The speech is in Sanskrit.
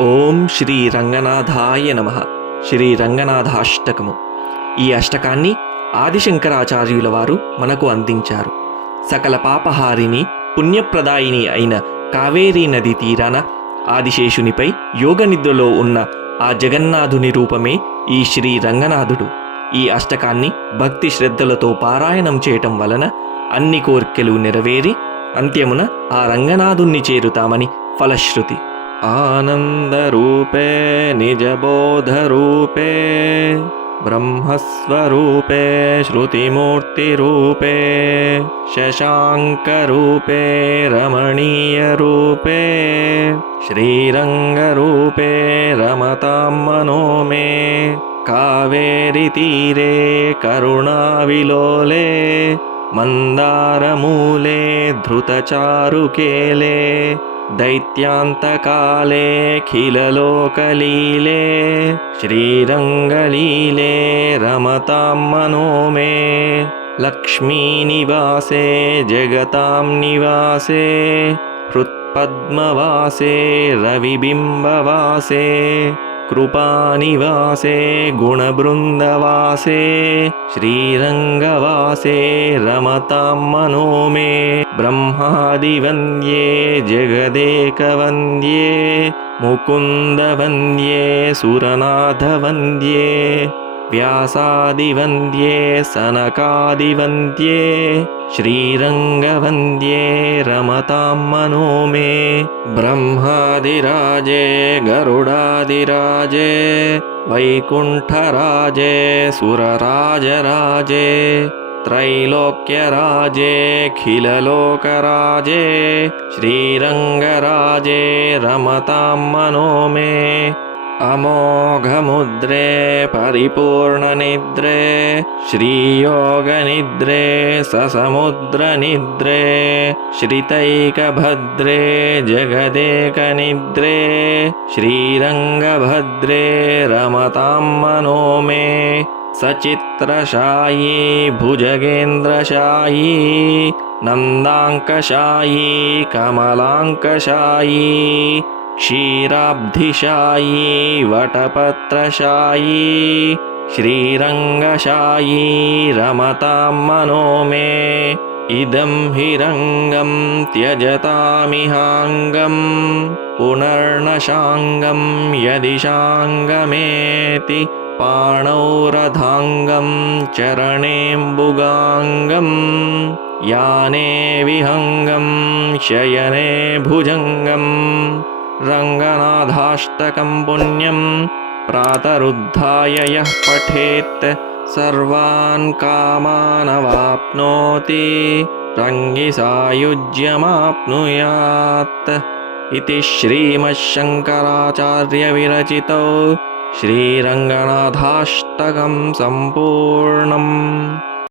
ఓం శ్రీ రంగనాథాయ నమ. శ్రీ రంగనాథాష్టకము. ఈ అష్టకాన్ని ఆదిశంకరాచార్యుల వారు మనకు అందించారు. సకల పాపహారిని పుణ్యప్రదాయిని అయిన కావేరీ నది తీరాన ఆదిశేషునిపై యోగనిద్రలో ఉన్న ఆ జగన్నాథుని రూపమే ఈ శ్రీ రంగనాథుడు. ఈ అష్టకాన్ని భక్తి శ్రద్ధలతో పారాయణం చేయటం వలన అన్ని కోర్కెలు నెరవేరి అంత్యమున ఆ రంగనాథుణ్ణి చేరుతామని ఫలశ్రుతి. आनन्दरूपे निजबोधरूपे ब्रह्मस्वरूपे श्रुतिमूर्तिरूपे शशाङ्करूपे रमणीयरूपे श्रीरङ्गरूपे रमतां मनो मे कावेरितीरे करुणाविलोले मन्दारमूले धृतचारुकेले दैत्यान्तकाले खिललोकलीले श्रीरङ्गलीले रमतां मनो मे लक्ष्मीनिवासे जगतां निवासे हृत्पद्मवासे रविबिम्बवासे कृपानिवासे गुणबृन्दवासे श्रीरङ्गवासे रमतां मनो मे ब्रह्मादिवन्द्ये जगदेकवन्द्ये मुकुन्दवन्द्ये सुरनाथवन्द्ये व्यासादिवन्द्ये सनकादिवन्द्ये श्रीरङ्गवन्द्ये रमतां मनो मे ब्रह्मादिराजे गरुडादिराजे वैकुण्ठराजे सुरराजराजे त्रैलोक्यराजे खिललोकराजे श्रीरङ्गराजे रमतां मनो मे अमोघमुद्रे परिपूर्णनिद्रे श्रीयोगनिद्रे ससमुद्रनिद्रे श्रितैकभद्रे जगदेकनिद्रे श्रीरङ्गभद्रे रमतां मनो मे सचित्रशायी भुजगेन्द्रशायी नन्दाङ्कशायी कमलाङ्कशायी क्षीराब्धिशायी वटपत्रशायी श्रीरङ्गशायी रमतां मनो मे। इदं हि रङ्गं त्यजतामिहाङ्गं पुनर्नशाङ्गं यदिशाङ्गमेति पाणौ रथाङ्गं चरणेऽम्बुगाङ्गं याने विहङ्गं शयने भुजङ्गम् रङ्गनाथाष्टकं पुण्यं प्रातरुद्धाय यः पठेत् सर्वान् कामानवाप्नोति रङ्गिसायुज्यमाप्नुयात्। इति श्रीमच्छङ्कराचार्यविरचितौ श्रीरङ्गनाथाष्टकं सम्पूर्णम्